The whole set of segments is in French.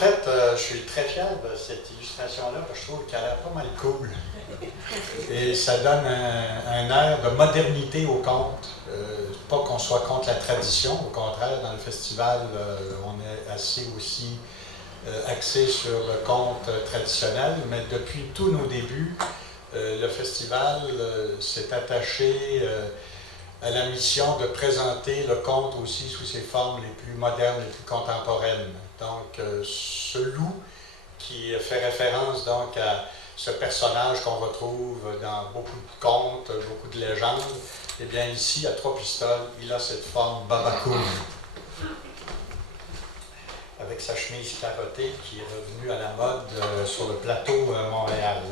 fait, je suis très fier de cette illustration-là, parce que je trouve qu'elle a pas mal cool. Et ça donne un air de modernité au conte. Pas qu'on soit contre la tradition, au contraire, dans le festival, on est assez aussi axé sur le conte traditionnel, mais depuis tous nos débuts, le festival s'est attaché à la mission de présenter le conte aussi sous ses formes les plus modernes, les plus contemporaines. Donc, ce loup qui fait référence donc à ce personnage qu'on retrouve dans beaucoup de contes, beaucoup de légendes, eh bien ici, à Trois Pistoles, il a cette forme babacoune, avec sa chemise carottée qui est revenue à la mode sur le plateau Montréal.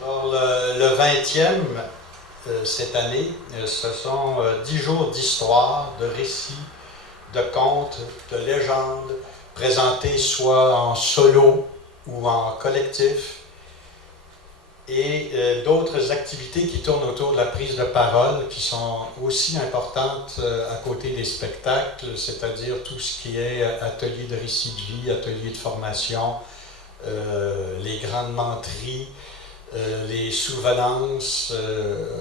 Alors, le 20e, cette année, ce sont 10 jours d'histoire, de récits, de contes, de légendes, présentés soit en solo ou en collectif, et d'autres activités qui tournent autour de la prise de parole, qui sont aussi importantes à côté des spectacles, c'est-à-dire tout ce qui est atelier de récit de vie, atelier de formation, les grandes menteries, les souvenances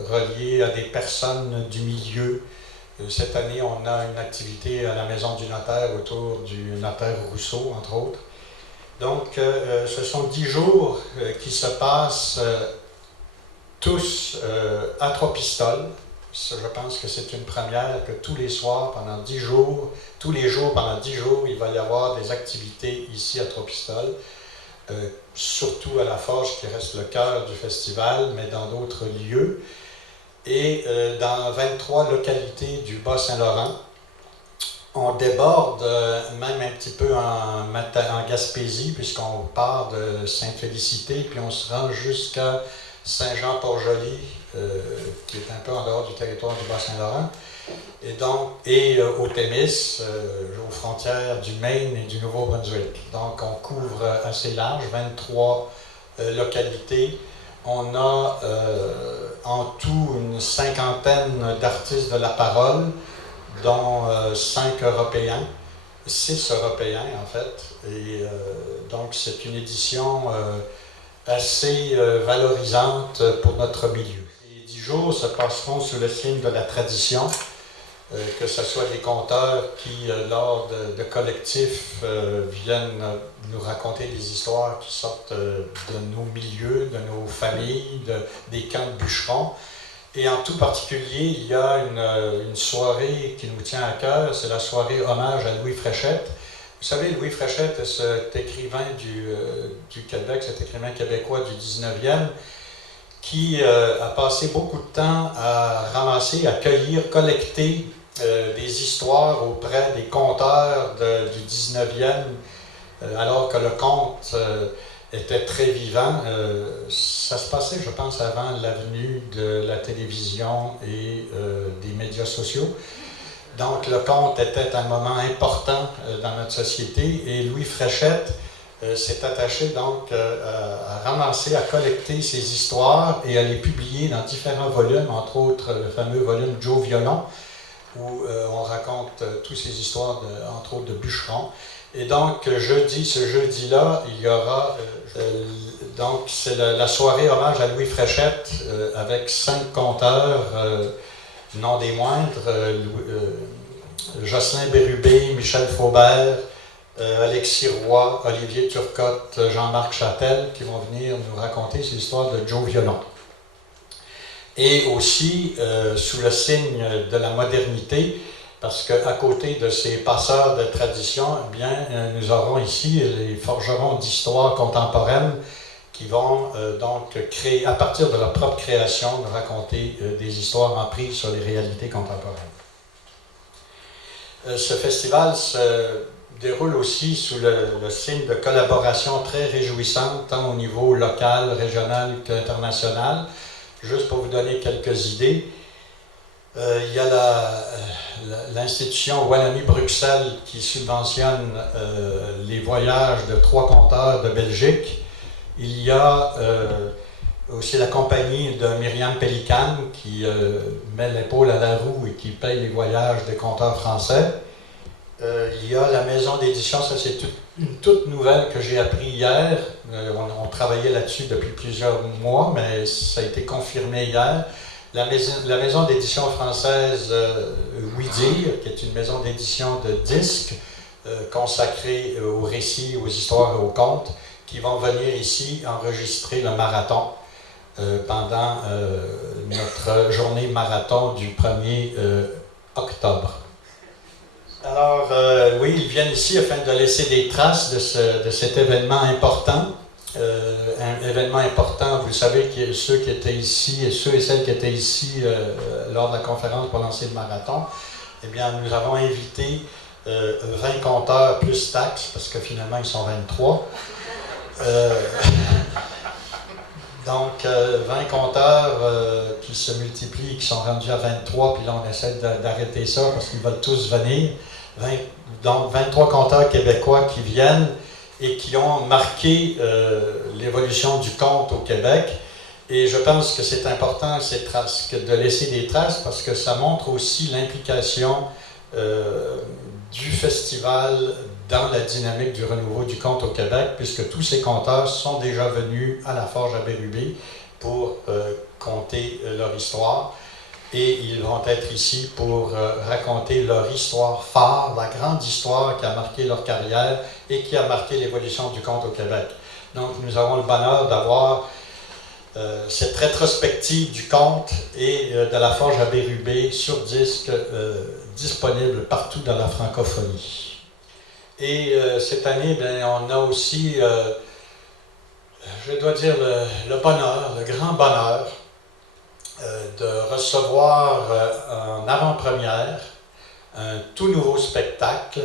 reliées à des personnes du milieu. Cette année, on a une activité à la Maison du notaire autour du notaire Rousseau, entre autres. Donc, ce sont 10 jours qui se passent tous à Trois Pistoles. Je pense que c'est une première, que tous les soirs, pendant 10 jours, tous les jours, pendant 10 jours, il va y avoir des activités ici à Trois Pistoles. Surtout à la Forge, qui reste le cœur du festival, mais dans d'autres lieux. Et dans 23 localités du Bas-Saint-Laurent, on déborde même un petit peu en Gaspésie, puisqu'on part de Sainte-Félicité, puis on se rend jusqu'à Saint-Jean-Port-Joli, qui est un peu en dehors du territoire du Bas-Saint-Laurent, et au Témis, aux frontières du Maine et du Nouveau-Brunswick. Donc on couvre assez large, 23 localités. On a en tout une cinquantaine d'artistes de la parole, dont 5 Européens, 6 Européens en fait. Et donc c'est une édition assez valorisante pour notre milieu. Les 10 jours se passeront sous le signe de la tradition, que ce soit des conteurs qui, lors de collectifs, viennent nous raconter des histoires qui sortent de nos milieux, de nos familles, des camps de bûcherons. Et en tout particulier, il y a une soirée qui nous tient à cœur, c'est la soirée hommage à Louis Fréchette. Vous savez, Louis Fréchette, cet écrivain du Québec, cet écrivain québécois du 19e, qui a passé beaucoup de temps à ramasser, à cueillir, collecter des histoires auprès des conteurs du 19e, alors que le conte était très vivant. Ça se passait, je pense, avant l'avenue de la télévision et des médias sociaux. Donc le conte était un moment important dans notre société, et Louis Fréchette s'est attaché donc à ramasser, à collecter ces histoires et à les publier dans différents volumes, entre autres le fameux volume Joe Violon, où on raconte toutes ces histoires, entre autres de bûcherons. Et donc, ce jeudi-là, il y aura, donc c'est la soirée hommage à Louis Fréchette, avec 5 conteurs, non des moindres, Jocelyn Bérubé, Michel Faubert, Alexis Roy, Olivier Turcotte, Jean-Marc Châtel, qui vont venir nous raconter ces histoires de Joe Violon. Et aussi, sous le signe de la modernité, parce qu'à côté de ces passeurs de tradition, eh bien, nous aurons ici les forgerons d'histoire contemporaine qui vont donc créer, à partir de leur propre création, nous raconter des histoires en prise sur les réalités contemporaines. Ce festival se déroule aussi sous le signe de collaboration très réjouissante, tant au niveau local, régional qu'international. Juste pour vous donner quelques idées, il y a l'institution Wallonie-Bruxelles qui subventionne les voyages de 3 conteurs de Belgique. Il y a aussi la compagnie de Myriam Pélican qui met l'épaule à la roue et qui paye les voyages des conteurs français. Il y a la maison d'édition, ça c'est une toute nouvelle que j'ai appris hier. On travaillait là-dessus depuis plusieurs mois, mais ça a été confirmé hier. La maison d'édition française Oui Dire, qui est une maison d'édition de disques consacrée aux récits, aux histoires et aux contes, qui vont venir ici enregistrer le marathon pendant notre journée marathon du 1er octobre. Alors, oui, ils viennent ici afin de laisser des traces de cet événement important. Un événement important, vous le savez, ceux qui étaient ici, et ceux et celles qui étaient ici lors de la conférence pour lancer le marathon, eh bien, nous avons invité 20 compteurs plus taxes, parce que finalement, ils sont 23. Donc, 20 compteurs qui se multiplient, qui sont rendus à 23, puis là, on essaie d'arrêter ça parce qu'ils veulent tous venir. Donc, 23 compteurs québécois qui viennent et qui ont marqué l'évolution du conte au Québec. Et je pense que c'est important de laisser des traces parce que ça montre aussi l'implication du festival dans la dynamique du renouveau du conte au Québec, puisque tous ces conteurs sont déjà venus à la Forge à Bérubé pour conter leur histoire. Et ils vont être ici pour raconter leur histoire phare, la grande histoire qui a marqué leur carrière et qui a marqué l'évolution du conte au Québec. Donc nous avons le bonheur d'avoir cette rétrospective du conte et de la Forge à Bérubé sur disque disponible partout dans la francophonie. Et cette année, bien, on a aussi, je dois dire, le bonheur, le grand bonheur de recevoir en avant-première un tout nouveau spectacle.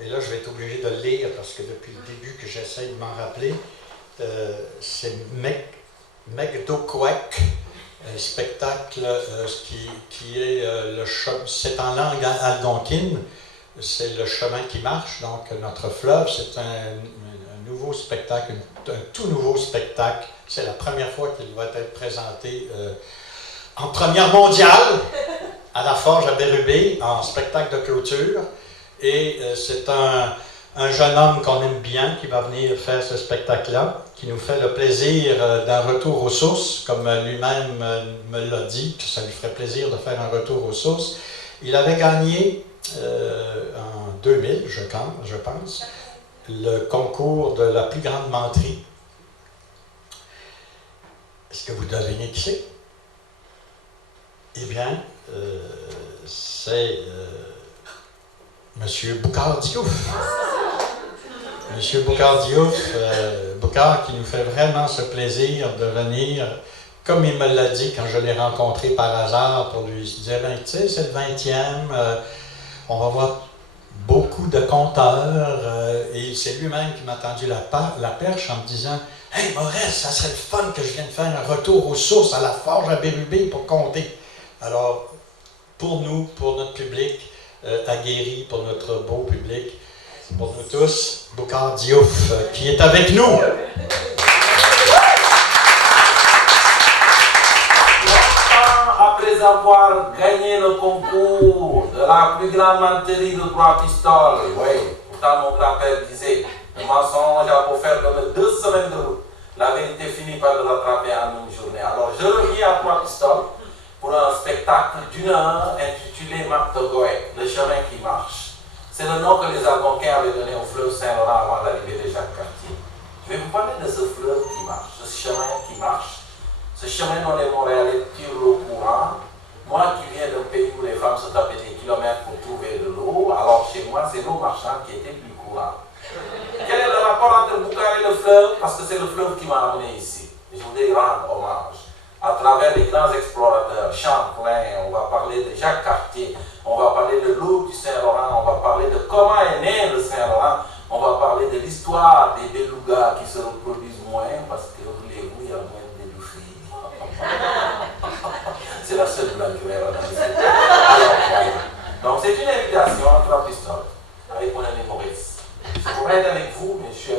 Et là, je vais être obligé de le lire parce que depuis le début que j'essaie de m'en rappeler, c'est Mekdokwek, un spectacle qui est c'est en langue algonquine. C'est le chemin qui marche, donc notre fleuve, c'est un nouveau spectacle, un tout nouveau spectacle. C'est la première fois qu'il va être présenté en première mondiale à la Forge à Bérubé, en spectacle de clôture. Et c'est un jeune homme qu'on aime bien qui va venir faire ce spectacle-là, qui nous fait le plaisir d'un retour aux sources, comme lui-même me l'a dit, que ça lui ferait plaisir de faire un retour aux sources. Il avait gagné en 2000, je pense, le concours de la plus grande menterie. Est-ce que vous devinez qui c'est? Eh bien, c'est M. Boucard Diouf. M. Boucard Diouf, Boucard qui nous fait vraiment ce plaisir de venir, comme il me l'a dit quand je l'ai rencontré par hasard, pour lui dire, ben, tu sais, c'est le 20e, on va voir beaucoup de conteurs, et c'est lui-même qui m'a tendu la perche en me disant « Hey Maurice, ça serait le fun que je vienne faire un retour aux sources à la Forge à Bérubé pour compter. » Alors, pour nous, pour notre public aguerri, pour notre beau public, pour nous tous, Boucard Diouf qui est avec nous. Après avoir gagné le concours de la plus grande menterie de 3 pistoles, oui, pourtant mon grand-père disait, le mensonge a beau faire comme 2 semaines de route, la vérité finit par le rattraper en une journée. Alors je reviens à 3 pistoles pour un spectacle d'1 heure intitulé Mekdokwek, le chemin qui marche. C'est le nom que les Algonquins avaient donné au fleuve Saint-Laurent avant l'arrivée de Jacques Cartier. Je vais vous parler de ce fleuve qui marche, ce chemin qui marche. Ce chemin dont les Montréalais tirent l'eau courant. Moi qui viens d'un pays où les femmes se tapaient des kilomètres pour trouver de l'eau, alors chez moi c'est l'eau marchande qui était plus courante. Quel est le rapport entre Boucard et le fleuve? Parce que c'est le fleuve qui m'a amené ici. Je voudrais rendre hommage à travers les grands explorateurs, Champlain, on va parler de Jacques Cartier, on va parler de l'eau du Saint-Laurent, on va parler de comment est né le Saint-Laurent, on va parler de l'histoire des belugas qui se reproduisent moins parce que voulez-vous, il y a moins de belufilles. C'est la seule blague que je vais raconter. Donc c'est une invitation à 3 pistoles avec mon ami Maurice. Je pourrais être avec vous, mais je suis